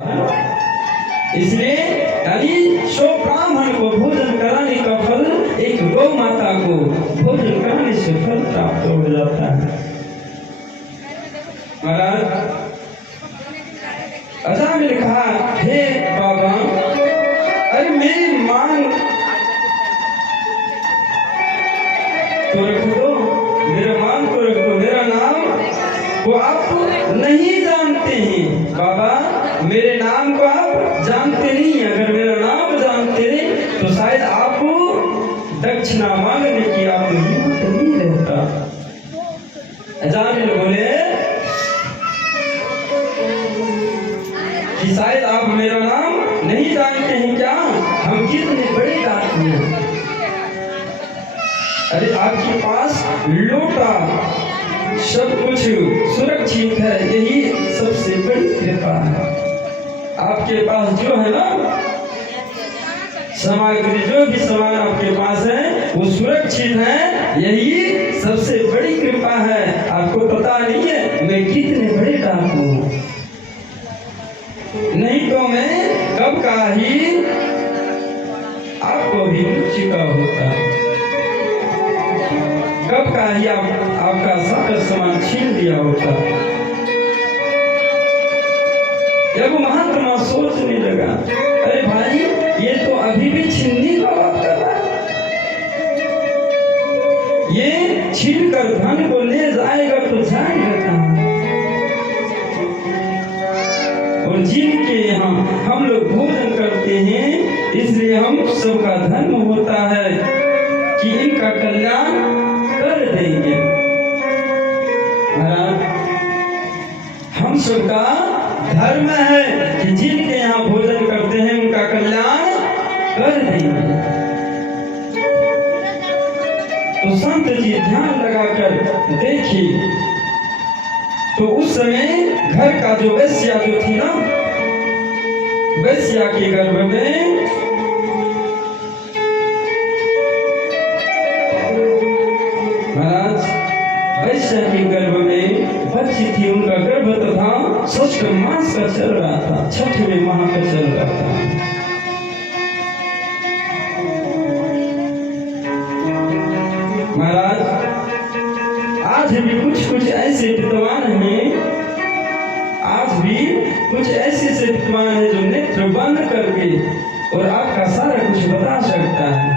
इसलिए यानी सो ब्राह्मण को भोजन कराने का फल एक गौ माता को भोजन कराने से फल प्राप्त हो जाता है। महाराज अजामिल कहा, हे बाबा, अरे मेरी मांग तो रख दो, मेरा मांग तो रख दो, मेरा नाम को आप नहीं जानते हैं बाबा, मेरे नाम को आप जानते नहीं। अगर मेरा नाम जानते तो शायद आपको दक्षिणा मांगने की आपको हिम्मत नहीं रहता। अजामिल बोले कि शायद आप मेरा नाम नहीं जानते हैं क्या? हम कितने बड़े डाकू हैं। अरे आपके पास लोटा सब कुछ सुरक्षित है, यही सबसे बड़ी कृपा है। आपके पास जो है ना सामग्री, जो भी सामान आपके पास है वो सुरक्षित है, यही सबसे बड़ी कृपा है। आपको पता नहीं है मैं कितने बड़े डाकू हूँ, नहीं तो मैं कब का ही आपको भी चुका होता, कब का ही आपका सारा सामान छीन दिया होता। जब महात्मा सोचने लगा, अरे भाई ये तो अभी भी छीनने का बात कर रहा है, ये छीन कर धन को ले जाएगा तो जाएगा कहाँ? और जिनके यहाँ हम लोग भोजन करते हैं, इसलिए हम सबका धर्म होता है कि इनका कल्याण कर देंगे। महाराज हम सबका धर्म है कि जिनके यहाँ भोजन करते हैं उनका कल्याण कर देंगे। तो संत जी ध्यान लगाकर देखिए, तो उस समय घर का जो वैश्या जो थी ना, वैश्या के गर्भ में महाराज वैश्या के गर्भ में बच्ची थी, उनका गर्भ तथा षष्ठ मास का चल रहा था, छठवें माह का चल रहा था। महाराज आज भी कुछ ऐसे विद्वान हैं, आज भी कुछ ऐसे विद्वान हैं जो नेत्र बंद करके और आपका सारा कुछ बता सकता है,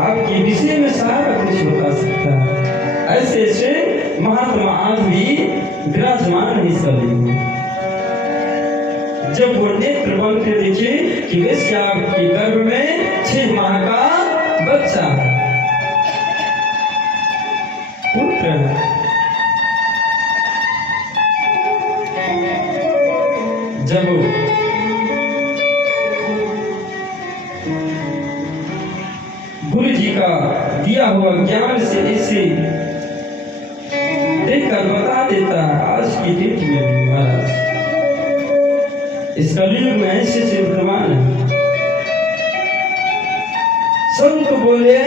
आपके विषय में सारा कुछ बता सकता है। ऐसे महात्मा आज भी विराजमान है सभी। जब वो नेत्र बंद के देखे कि वैश्या के गर्भ में 6 माह का बच्चा है, पुत्र है, जब गुरु जी का दिया हुआ ज्ञान से इसे देखकर बता देता है, आज की डेट में भी महाराज इस कलयुग में ऐसे विद्वान है। संत बोले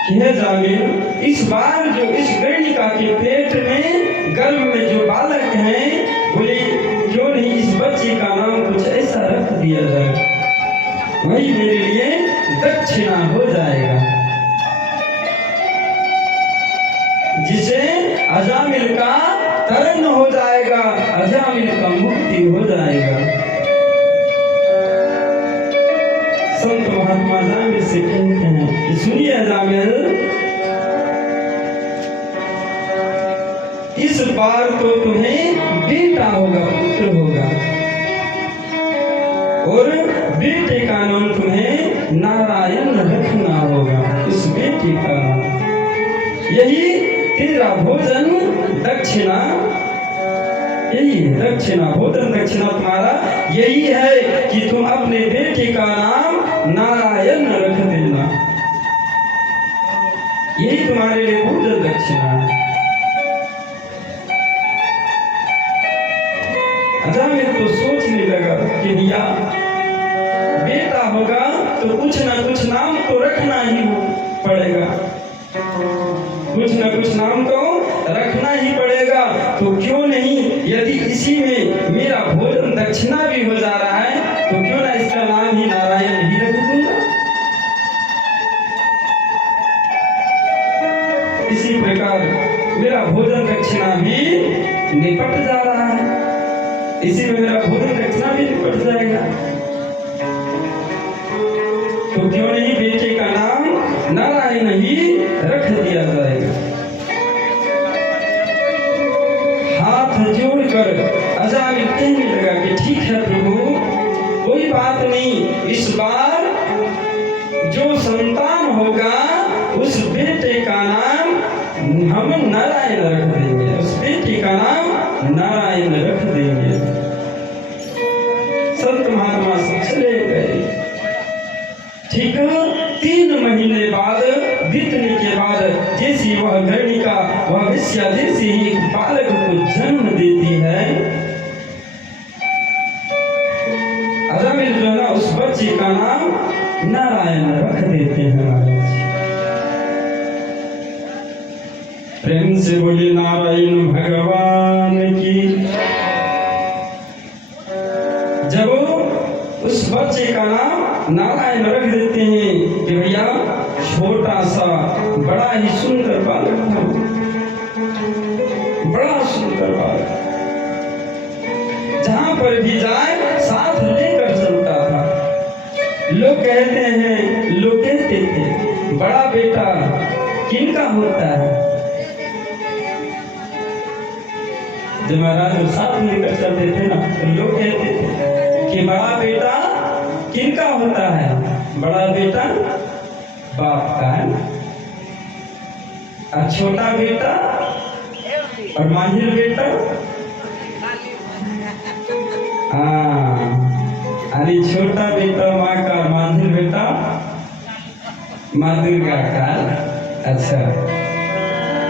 कि हे जामिल, इस बार जो इस गणिका के पेट में गर्भ में जो बालक हैं, बोले क्यों नहीं इस बच्चे का नाम कुछ ऐसा रख दिया जाए, वही मेरे लिए दक्षिणा हो जाएगा, जिसे अजामिल का तरण हो जाएगा, अजामिल का मुक्ति हो जाएगा। संत महात्मा अजामिल से कहते हैं कि सुनिए अजामिल, इस बार तो तुम्हें बेटा होगा, पुत्र होगा, और बेटे का नाम तुम्हें नारायण रखना होगा, उस बेटे का नाम। यही तेरा भोजन दक्षिणा, यही दक्षिणा, भोजन दक्षिणा तुम्हारा यही है कि तुम अपने बेटे का नाम नारायण रख देना, यही तुम्हारे लिए भोजन दक्षिणा है। अजामिल तो सोचने लगा कि भैया बेटा होगा तो कुछ ना कुछ नाम तो रखना ही पड़ेगा, कुछ ना कुछ नाम तो रखना ही पड़ेगा। जाएगा तो क्यों नहीं, यदि इसी में मेरा भोजन दक्षिणा भी हो जा रहा है तो क्यों ना इसका नाम ही नारायण ही रख दूंगा। इसी प्रकार मेरा भोजन दक्षिणा भी निपट जा रहा है, इसी में मेरा भोजन दक्षिणा भी निपट जाएगा, तो क्यों नहीं बेटे का नाम नारायण ही रख दिया जाएगा। हाथ जोड़कर अजामिल कहने लगा कि ठीक है प्रभु, कोई बात नहीं, इस बार जो संतान होगा उस बेटे का नाम हम नारायण रख देंगे, उस बेटे का नाम नारायण रख देंगे। संत महात्मा चले गए। ठीक 3 महीने बाद बीतने के बाद जैसी वह गर्णिका वह वेश्या जैसे ही एक बालक को जन्म देती है, अजामिल जो है ना उस बच्चे का नाम नारायण रख देते हैं। प्रेम से बोले नारायण भगवान की। जब उस बच्चे का नाम नारायण रख देते हैं कि भैया छोटा सा बड़ा ही सुंदर बालक था, बड़ा सुंदर बालक, जहां पर भी जाए साथ लेकर चलता था। लोग कहते हैं, लोग कहते थे बड़ा बेटा किनका होता है। जब महाराज साथ लेकर चलते थे ना तो लोग कहते थे कि बड़ा बेटा किनका होता है। बड़ा बेटा बाप का है और छोटा बेटा और मांझिल बेटा अरे छोटा बेटा माँ का, मांझिल बेटा माँ दुर्गा का। अच्छा,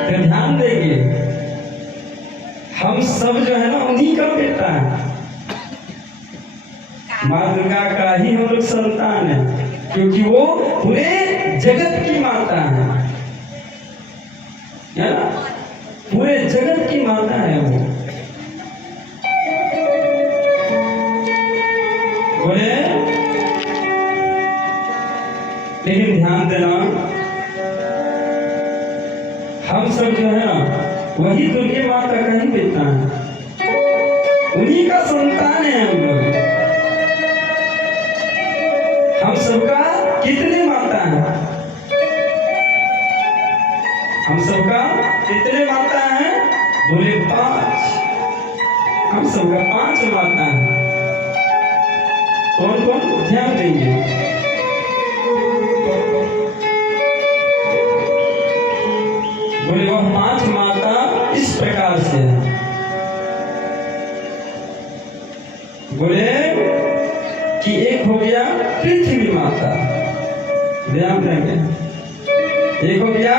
तो ध्यान देंगे हम सब जो है ना उन्हीं का बेटा है, माँ दुर्गा का ही हम लोग संतान है, क्योंकि वो पूरे जगत की माता है ना, पूरे जगत की माता है वो। बोले लेकिन ध्यान देना, हम सब जो है ना वही दुर्गे माता का ही बेटा है, उन्हीं का संतान है हम लोग। हम सबका कितने माता हैं, हम सबका कितने माता हैं। बोले 5, हम सबका 5 माता हैं। कौन कौन, ध्यान देंगे। बोले वह 5 माता इस प्रकार से है। बोले कि एक हो गया पृथ्वी माता, ध्यान देंगे, एक हो गया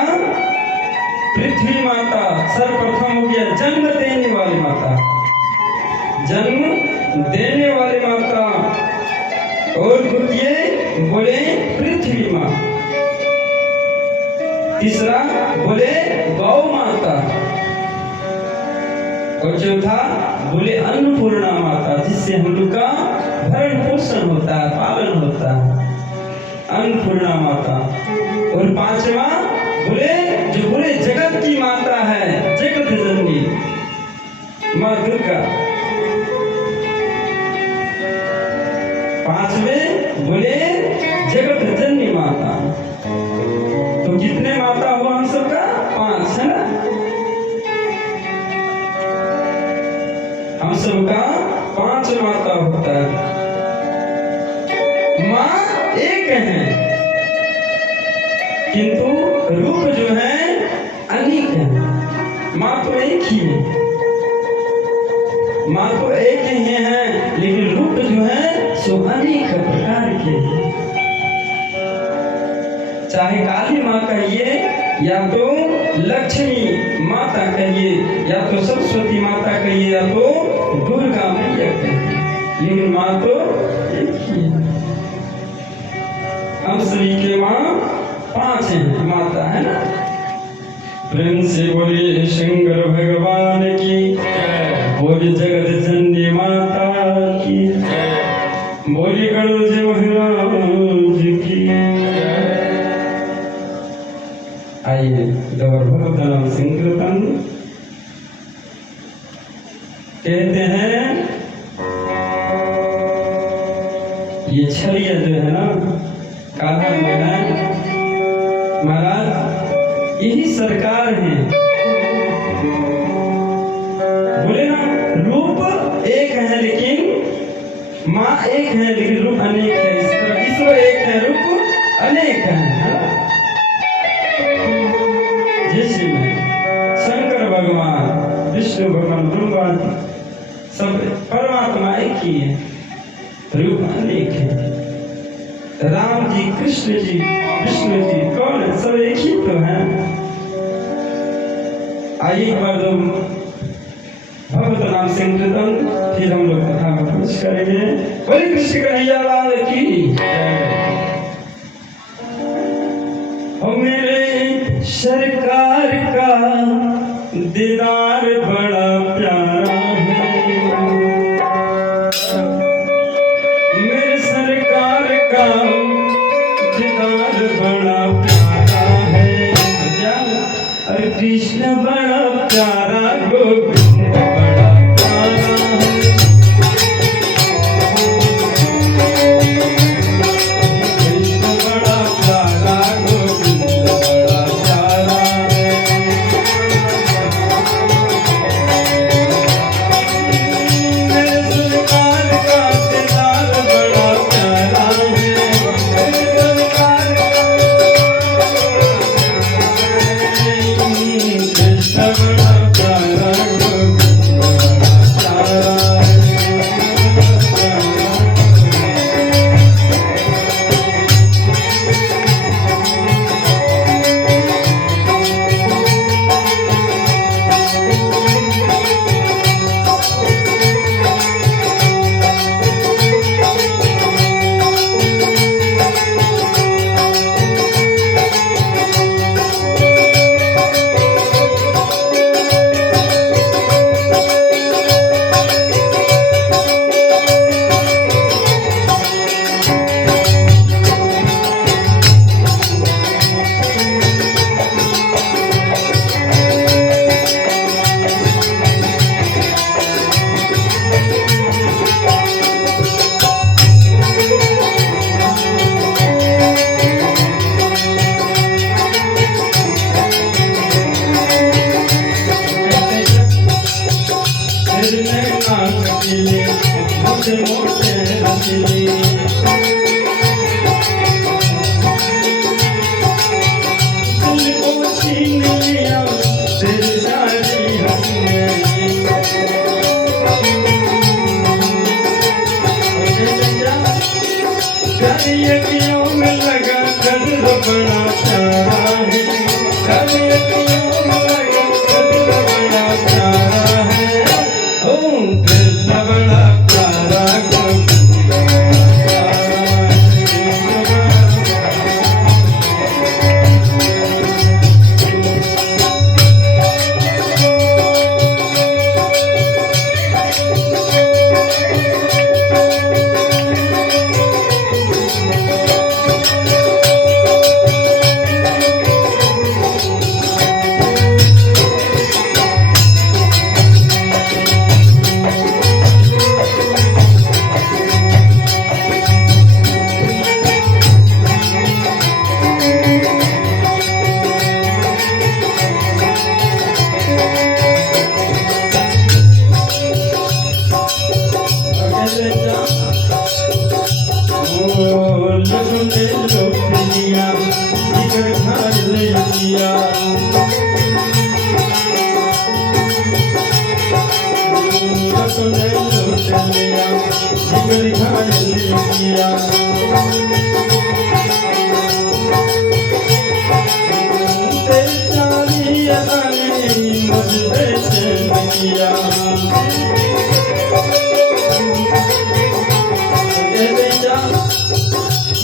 पृथ्वी माता, सर्वप्रथम हो गया जन्म देने वाली माता, जन्म देने वाली माता, और द्वितीय बोले पृथ्वी माँ, तीसरा बोले गौ माता, और चौथा बोले अन्नपूर्णा माता, जिससे हम लोग का भरण पोषण होता है, पालन होता है, अन्नपूर्णा माता। और 5वां बोले जो पूरे जगत की माता है, जगत जननी माँ दुर्गा। 5वें बोले जगत जननी माता। तो कितने माता हुआ हम सबका? 5 है ना। हम सबका 5 माता होता है। माँ एक है किंतु रूप जो है अनेक है। माँ तो एक ही है, माँ तो एक ही है, लेकिन रूप जो है सो अनेक प्रकार के हैं। चाहे काली माँ कहिए, या तो लक्ष्मी माता कहिए, या तो सरस्वती माता कहिए, या तो दुर्गा मैया कहिए, लेकिन माँ तो एक ही है। हम सभी के माँ 5 हैं माता, है ना। प्रेम से बोलिए शंकर भगवान की, बोलिए जगत जननी माता की, बोलिए गणेश महाराज की। आइए गौर भगवत नाम संकीर्तन कहते हैं। ये छलिया जो है ना काला में है महाराज, यही सरकार है। बोले ना रूप एक है लेकिन माँ एक है, लेकिन रूप अनेक है। ईश्वर एक है, रूप अनेक है। जैसे में शंकर भगवान, विष्णु भगवान, ब्रह्मा, सब परमात्मा एक ही है, रूप अनेक है। राम जी, कृष्ण जी, विष्णु जी कौन है? सब एक ही तो है। आइए एक बार तुम भगवत नाम संकीर्तन, फिर हम लोग कथा में प्रवेश करेंगे। बोले कृष्ण कन्हैया लाल की। ओ मेरे सरकार का दीदार बड़ा प्यारा है, मेरे सरकार का दीदार बड़ा प्यारा है। क्या? अरे कृष्ण बड़ा प्यारा, गोविंद बड़ा प्यारा है। कृष्ण बड़ा प्यारा, गोविंद बड़ा प्यारा है। मेरे सरकार का दीदार बड़ा प्यारा है, मेरे सरकार का कृष्ण बड़ा प्यारा, गोविंद बड़ा प्यारा है। मोटे मोटे रसीले, दिल को छीन लिया तेरी सारी हंसी ने। यकियों में लगा कदर बड़ा प्यारा है, यकियों में लगा कदर बड़ा प्यारा है। ओ कृष्ण बड़ा प्यारा, गोविंद बड़ा प्यारा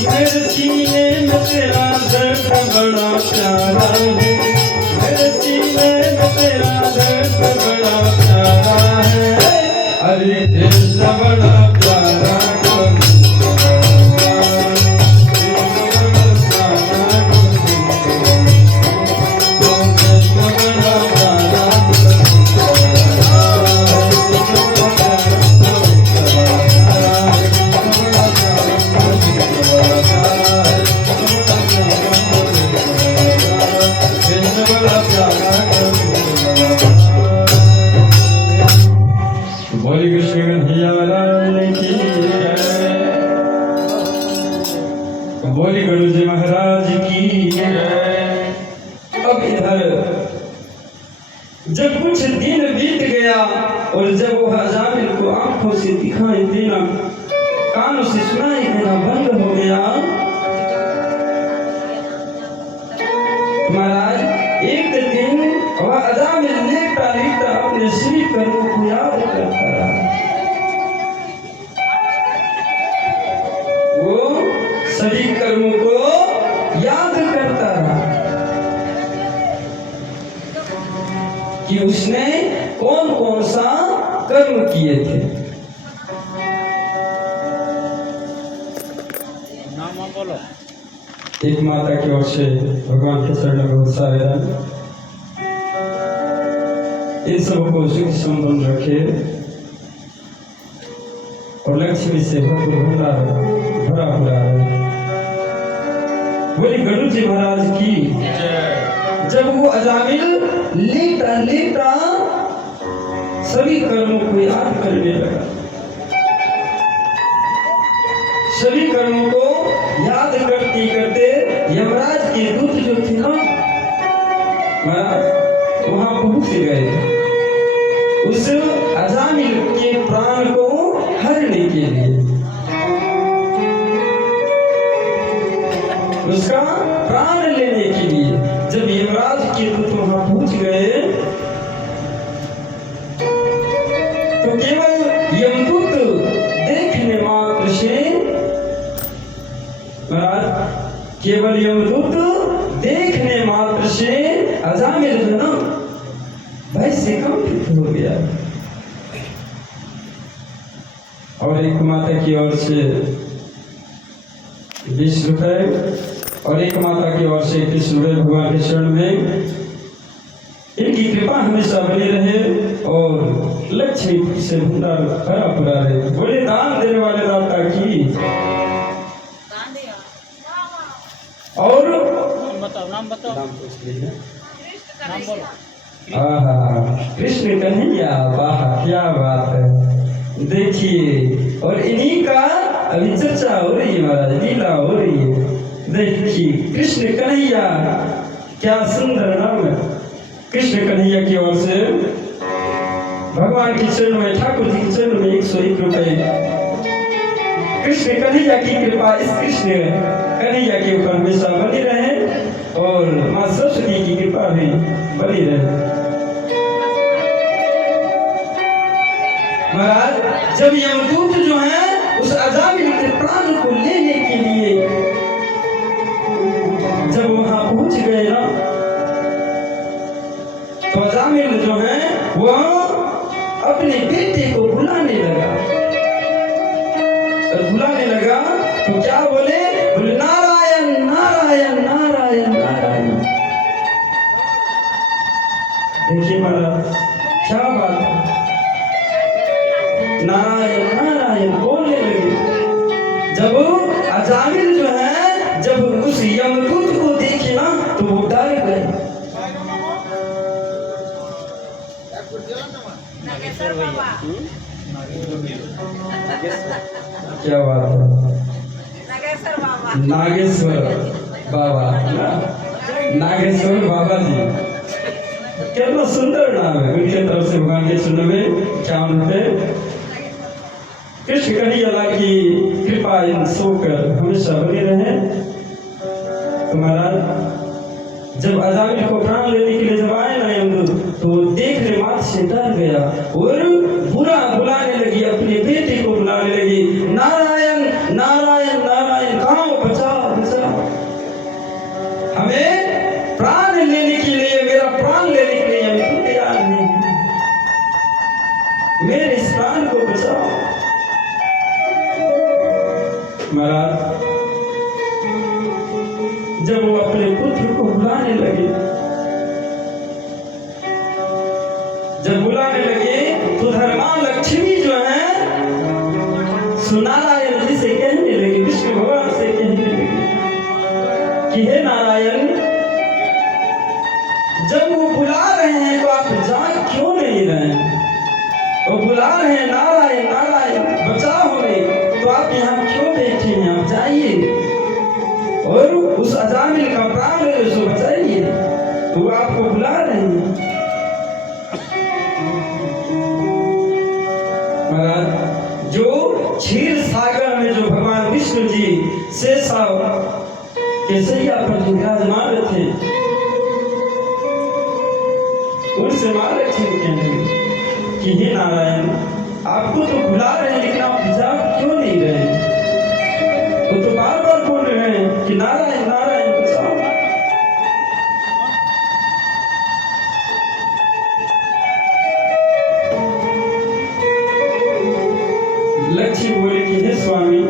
मेरे सीने में तेरा दर्द बड़ा प्यारा है, मेरे सीने है। हरे कृष्ण बड़ा प्यारा बोली गुरु जी महाराज की। अब इधर जब कुछ दिन बीत गया और जब वह अजामिल को आंखों से दिखाई देना, कानों से सुनाई देना बंद हो गया, महाराज एक दिन वह अजामिल लेटा लेटा अपने श्री कर्मों को याद करता रहा। वो सभी कर्मों को याद करता रहा कि उसने कौन कौन सा कर्म किए थे। नाम बोलो। एक माता की ओर से भगवान के चरण में बहुत सारे इन सबको सुख संबंध रखे और लक्ष्मी से भरपूर भरा भरा बोली गुरु जी महाराज की। जब वो अजामिल लेटा लेटा सभी कर्मों को याद करने लगा, सभी कर्मों को याद करते करते यमराज के दूत जो थे ना महाराज वहां पहुंच गए उस अजामिल के प्राण को हरने के लिए, उसका प्राण लेने के लिए। जब यमराज के दूत वहां पहुंच गए तो केवल यमदूत देखने मात्र से महाराज केवल यमदूत देखने मात्र से अजामिल जो ना भय से कंपित हो गया। और एक माता की ओर से 20 रुपए और एक माता की ओर से 21 रुपए भगवान के शरण में। इनकी कृपा हमेशा बनी रहे और लक्ष्मी से भंडार भरा पूरा रहे। बोले दान देने वाले दाता की। और नाम बताओ। नाम पूछ लीजिए। नाम बोलो। कृष्ण कन्हैया, वाह क्या बात है। देखिए और इन्हीं का अभी चर्चा हो रही है महाराज, लीला हो रही है। देखिए कृष्ण कन्हैया, क्या सुंदर नाम है। कृष्ण कन्हैया की ओर से भगवान के चरण में, ठाकुर जी के चरण में 101 रुपए। कृष्ण कन्हैया की कृपा इस कृष्ण कन्हैया के ऊपर हमेशा बनी रहे और माँ सरस्वती की कृपा भी बनी रहे। महाराज जब यमदूत जो है उस अजामिल के प्राण को लेने के लिए जब वहां पहुंच गए ना तो अजामिल जो है वह अपने बेटे को बुलाने लगा। और बुलाने लगा तो क्या बोले? बोले नारायण नारायण नारायण नारायण। देखिए महाराज क्या बात है, नारायण नारायण बोलने लगे। जब अजामिल जो है जब उस यमदूत को देखे ना तो वो डर गए। क्या बात है, नागेश्वर बाबा ना, नागेश्वर बाबा जी, कितना सुंदर नाम है। उनके तरफ से भगवान के चरण में 51 रुपए। कृष्ण कन्हैया की कृपा इन सोकर हमेशा बनी रहे। तो महाराज जब अजामिल को प्राण लेने के लिए जब आए ना यमदूत तो देखने मात्र से डर गया और बुरा बुलाने लगी, अपने बेटे को बुलाने लगी, नारायण नारायण नारायण, कहाँ हो, बचाओ बचाओ, हमें प्राण लेने के लिए, मेरा प्राण लेने के लिए यमदूत तैयार नहीं। मेरे इस प्राण को बचाओ। महाराज जब वो अपने पुत्र को बुलाने लगे, जब बुलाने लगे तो धर्मा लक्ष्मी जो है नारायण जी से कहने लगे, विष्णु भगवान से कहने लगे कि हे नारायण, जब वो बुला रहे हैं तो आप जाग क्यों नहीं रहे हैं? वो बुला रहे हैं नारायण नारायण बचाओ हमें, तो आप यहाँ क्यों बैठे हैं? आप जाइए और उस अजामिल का प्राण है उसको बचाइए, तो वो आपको बुला रहे हैं। महाराज जो क्षीर सागर में जो भगवान विष्णु जी शेषाव के सैया पर विराजमान थे, उनसे मां लक्ष्मी कहने लगी कि हे नारायण, आपको तो बुला रहे हैं लेकिन आप जाग क्यों नहीं रहे? वो तो बार बार बोल रहे हैं कि नारायण नारायण बचाओ। लक्ष्मी बोले कि हे स्वामी,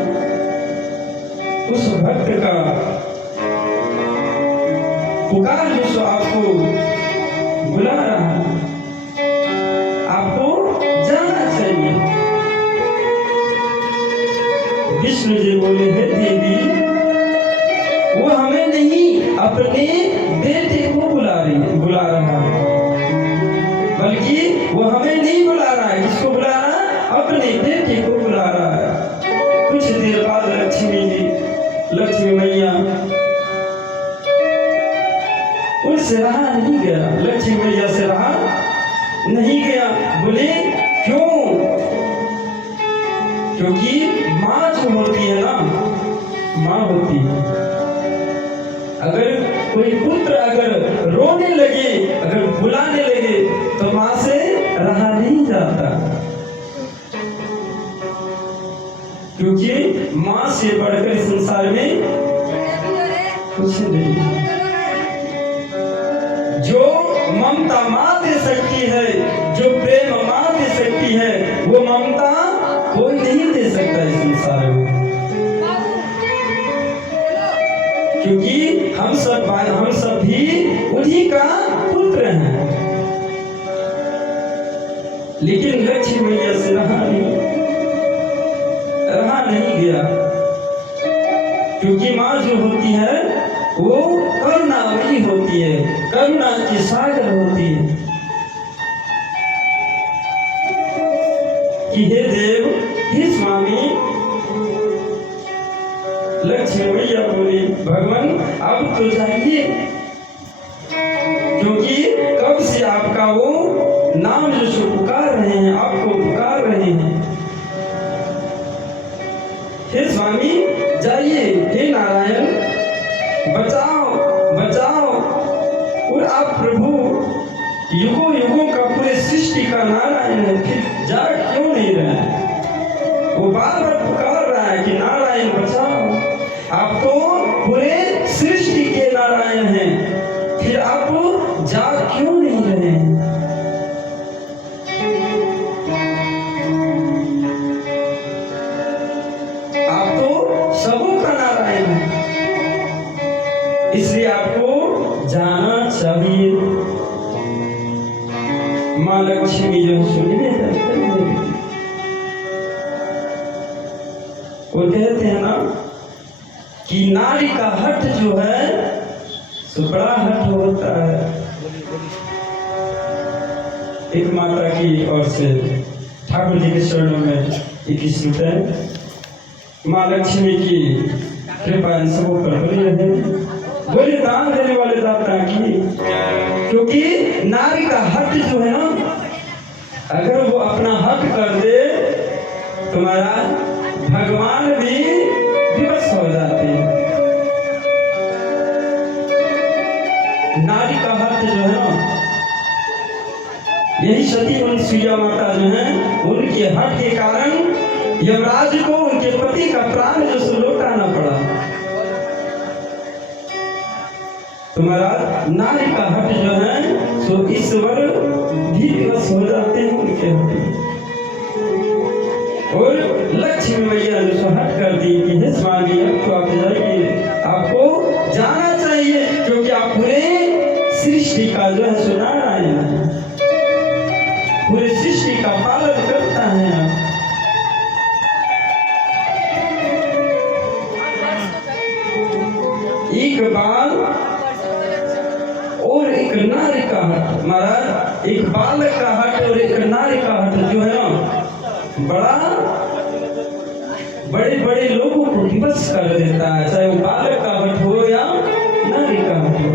उस भक्त का पुकार जो सो आपको बुला रहा है, आपको जाना चाहिए। विष्णु जी बोले हे देवी, वो हमें नहीं अपने बेटे को बुला रहा है, बल्कि वो हमें नहीं बुला रहा है। किसको बुला रहा है? अपने बेटे को बुला रहा है। कुछ देर बाद लक्ष्मी मैया उनसे रहा नहीं गया, लक्ष्मी मैया से रहा नहीं गया। बोले क्यों? क्योंकि माँ जो होती है ना, माँ होती है, अगर कोई पुत्र अगर रोने लगे, अगर बुलाने लगे, तो माँ से रहा नहीं जाता, क्योंकि माँ से बढ़कर इस संसार में कुछ नहीं। जो ममता माँ दे सकती है, जो प्रेम माँ दे सकती है, वो ममता कोई नहीं दे सकता इस संसार में। क्योंकि हम सब भी उन्हीं का पुत्र हैं। लेकिन लक्ष्मी मैया से रहा नहीं गया, क्योंकि माँ जो होती है वो करुणामयी होती है, करुणा की सागर होती है। कि हे देव, हे स्वामी, लक्ष्मी मैया बोली भगवान अब तो जाइए, क्योंकि कब से आपका वो नाम जो पुकार रहे हैं, आपको पुकार रहे हैं। हे स्वामी जाइए, हे नारायण बचाओ बचाओ। और आप प्रभु युगों युगों का पूरे सृष्टि का नारायण है, फिर जाग क्यों नहीं रहे? वो बार बार पुकार रहा है कि नारायण बचाओ। आप तो पूरे सृष्टि के नारायण हैं, फिर आप जाग क्यों नहीं रहे? आप तो सबों का नारायण है, इसलिए आपको जाना चाहिए। माँ लक्ष्मी जो सुनिए वो कहते हैं ना कि नारी का हट जो है सो बड़ा हट होता है। एक माता की ओर से ठाकुर जी के चरणों में एक स्तुति है। माँ लक्ष्मी की कृपा इन सबों पर बनी रहे। बोले दान देने वाले दाता की, क्योंकि नारी का हट जो है ना, अगर वो अपना हक कर दे तो महाराज भगवान भी विवश हो जाते हैं। नारी का हक जो है ना, यही सती अनुसुईया माता जो है, उनके हक के कारण यमराज को उनके पति का प्राण जो लौटाना पड़ा। तुम्हारा नारी का हट जो है सो ईश्वर भी विवश हो जाते हैं उनके हट। उसी का पालन करता है। एक बाल और एक नारी का हट, महाराज एक बालक का हट और एक नारी का हट जो है ना बड़े बड़े लोगों को विवश कर देता है, चाहे वो बालक का हट हो या नारी का हट हो।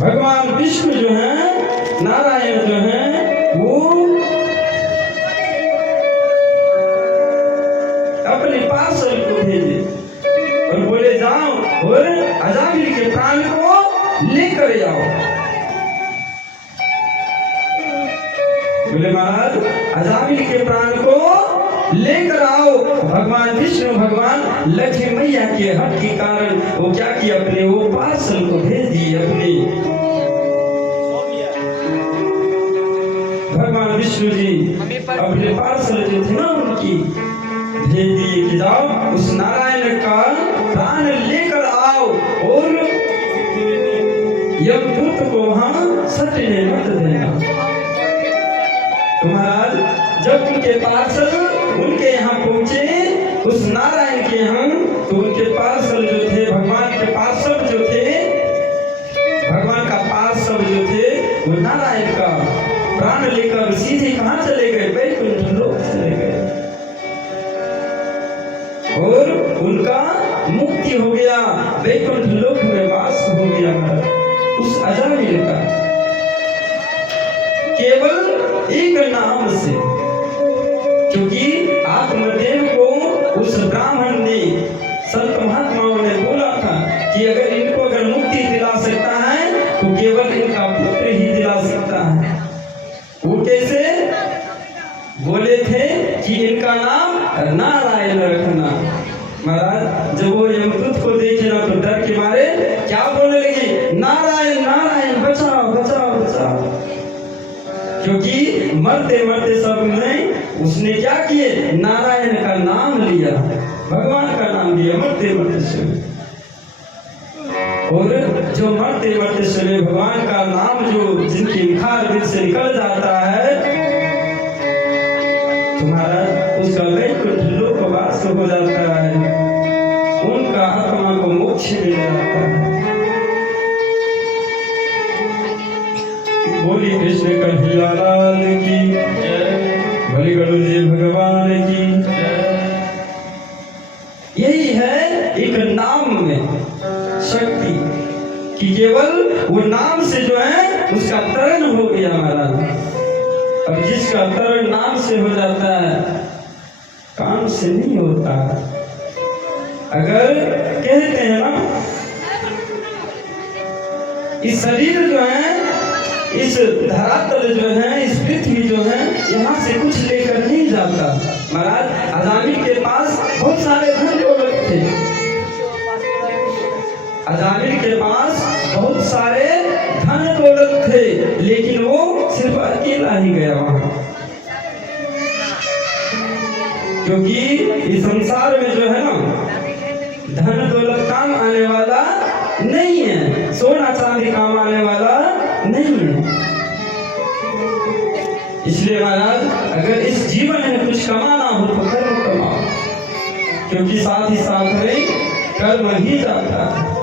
भगवान विष्णु जो है, नारायण जो है, वो अपने पार्षद को भेजे और बोले जाओ और अजामिल के प्राण को लेकर जाओ। बोले महाराज अजामिल के प्राण को लेकर आओ। भगवान विष्णु भगवान लक्ष्मी मैया के हट के कारण वो क्या किया, अपने वो पार्षद को भेज दिए। अपने भगवान विष्णु जी अपने पार्षद जो थे ना उनकी भेज दिए कि जाओ उस नारायण का प्राण लेकर आओ और यमदूत को वहां सटने मत देना। तो महाराज जब उनके पार्षद उनके यहाँ पहुंचे उस नारायण के यहाँ, तो उनके पार्षद जो थे, भगवान के पार्षद जो थे, भगवान का पार्षद जो थे वो नारायण का प्राण लेकर सीधे कहाँ चले गए, वैकुंठ लोक चले गए और उनका मुक्ति हो गया, वैकुंठ लोक में वास हो गया। उस अजामिल का केवल एक नाम से, क्योंकि आत्मदेव को उस ब्राह्मण ने, संत महात्माओं ने बोला था कि अगर इनको अगर मुक्ति दिला सकता है तो केवल इनका पुत्र ही दिला सकता है। वो कैसे बोले थे कि इनका नाम नारायण रखना। महाराज जब वो यमदूत को देखे ना तो डर के मारे क्या बोलने लगे, नारायण नारायण बचाओ बचाओ बचाओ। क्योंकि मरते मरते सब में उसने क्या किए, नारायण का नाम लिया, भगवान का नाम लिया मरते मरते समय। और जो मरते मरते समय भगवान का नाम जो जिनके निखार दिल से निकल जाता है, तुम्हारा उसका वैकुंठ लोक वास हो जाता है, उनका आत्मा को मोक्ष मिल जाता है। बोली कृष्ण कन्हैया लाल की जय, बोली गुरुदेव भगवान की जय। यही है एक नाम में शक्ति कि केवल वो नाम से जो है उसका तरण हो गया महाराज। और जिसका तरण नाम से हो जाता है काम से नहीं होता। अगर कहते हैं ना इस शरीर जो है, इस धरातल जो है, इस पृथ्वी जो है, यहाँ से कुछ लेकर नहीं जाता। महाराज अजामिल के पास बहुत सारे धन दौलत थे, अजामिल के पास बहुत सारे धन दौलत थे, लेकिन वो सिर्फ अकेला ही गया वहां। क्योंकि इस संसार में जो है ना धन दौलत काम आने वाला नहीं है, सोना चांदी काम आने वाला नहीं है। इसलिए महाराज अगर इस जीवन में कुछ कमाना हो तो कर्म कमाओ, क्योंकि साथ ही साथ में कर्म ही जाता है।